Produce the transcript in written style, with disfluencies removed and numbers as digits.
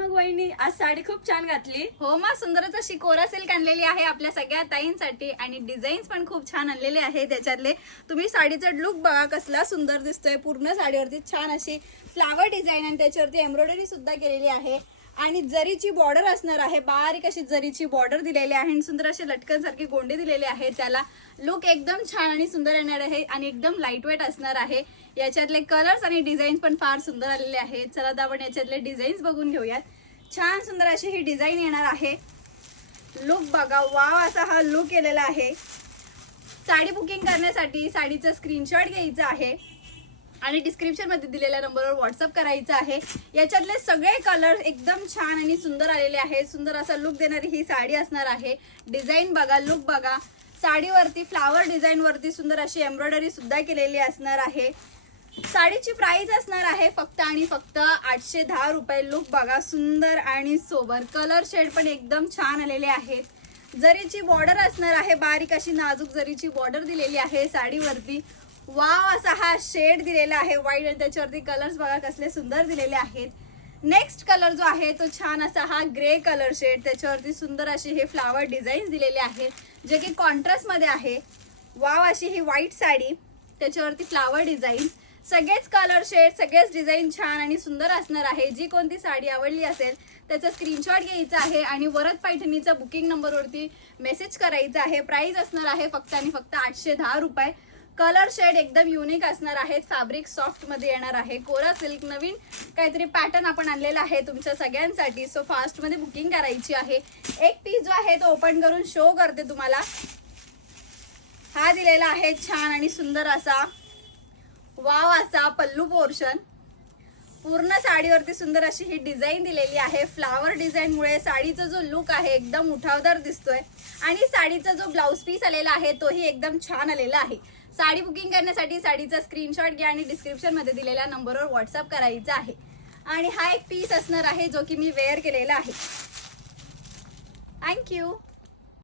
मग वहिनी, आज साडी खूप छान घातली. हो मग सुंदरच अशी कोरा सिल्क आणलेली आहे आपल्या सगळ्या ताईंसाठी आणि डिझाईन्स पण खूप छान आणलेले आहे. त्याच्यातले तुम्ही साडीचा लुक बघा कसला सुंदर दिसतोय. पूर्ण साडीवरती छान अशी फ्लावर डिझाईन आणि त्याच्यावरती एम्ब्रॉयडरी सुद्धा केलेली आहे आणि जरीची बॉर्डर असणार आहे. बारीक अशी जरीची बॉर्डर दिलेली आहे आणि सुंदर असे लटकन सारखे गोंडे दिलेले आहेत. त्याला लुक एकदम छान आणि सुंदर येणार आहे आणि एकदम लाईट वेट असणार आहे. याच्यातले कलर्स आणि डिझाईन्स पण फार सुंदर आलेले आहेत. चला तर आपण याच्यातले डिझाईन्स बघून घेऊयात. छान सुंदर अशी ही डिझाईन येणार आहे. लुक बघा, वाव असा हा लुक केलेला आहे. साडी बुकिंग करण्यासाठी साडीचा स्क्रीनशॉट घ्यायचा आहे आणि डिस्क्रिप्शन मध्ये दिलेल्या नंबरवर व्हॉट्सअप करायचं आहे. याच्यातले सगळे कलर एकदम छान आणि सुंदर आलेले आहेत. सुंदर असा लुक देणारी ही साडी असणार आहे. डिझाईन बघा, लुक बघा. साडीवरती फ्लावर डिझाईन वरती सुंदर अशी एम्ब्रॉयडरी सुद्धा केलेली असणार आहे. साडीची प्राइस असणार आहे फक्त आणि फक्त 810 रुपये. लुक बघा, सुंदर आणि सोबर. कलर शेड पण एकदम छान आलेले आहेत. जरीची बॉर्डर असणार आहे, बारीक अशी नाजूक जरीची बॉर्डर दिलेली आहे साडीवरती. वाव असा हा शेड दिलेला आहे व्हाईट आणि त्याच्यावरती कलर्स बघा कसले सुंदर दिलेले आहेत. नेक्स्ट कलर जो आहे तो छान असा हा ग्रे कलर शेड, त्याच्यावरती सुंदर अशी हे फ्लावर डिझाईन्स दिलेले आहेत जे की कॉन्ट्रास्ट मध्ये आहे. वाव अशी ही व्हाईट साडी, त्याच्यावरती फ्लावर डिझाईन. सगळेच कलर शेड, सगळेच डिझाईन छान आणि सुंदर असणार आहे. जी कोणती साडी आवडली असेल त्याचा स्क्रीनशॉट घ्यायचा आहे आणि वरद पैठणीचा बुकिंग नंबरवरती मेसेज करायचा आहे. प्राइस असणार आहे फक्त आणि फक्त 810 रुपये. कलर शेड एकदम युनिक असणार आहेत. फॅब्रिक सॉफ्ट मध्ये येणार आहे. कोरा सिल्क नवीन काहीतरी पॅटर्न आपण आणलेला आहे तुमच्या सगळ्यांसाठी. सो फास्ट मध्ये बुकिंग करायची आहे. एक पीस जो आहे तो ओपन करून शो करते तुम्हाला. हा दिलेला आहे छान आणि सुंदर असा वाव असा पल्लू पोर्शन. पूर्ण साडीवरती सुंदर अशी ही डिझाईन दिलेली आहे. फ्लावर डिझाईन मुळे साडीचा जो लुक आहे एकदम उठावदार दिसतोय आणि साडीचा जो ब्लाउज पीस आलेला आहे तोही एकदम छान आलेला आहे. साडी बुकिंग करण्यासाठी साडीचा स्क्रीनशॉट घ्या आणि डिस्क्रिप्शन मध्ये दिलेल्या नंबरवर व्हॉट्सअप करायचा आहे. आणि हा एक पीस असणार आहे जो की मी वेअर केलेला आहे. थँक्यू.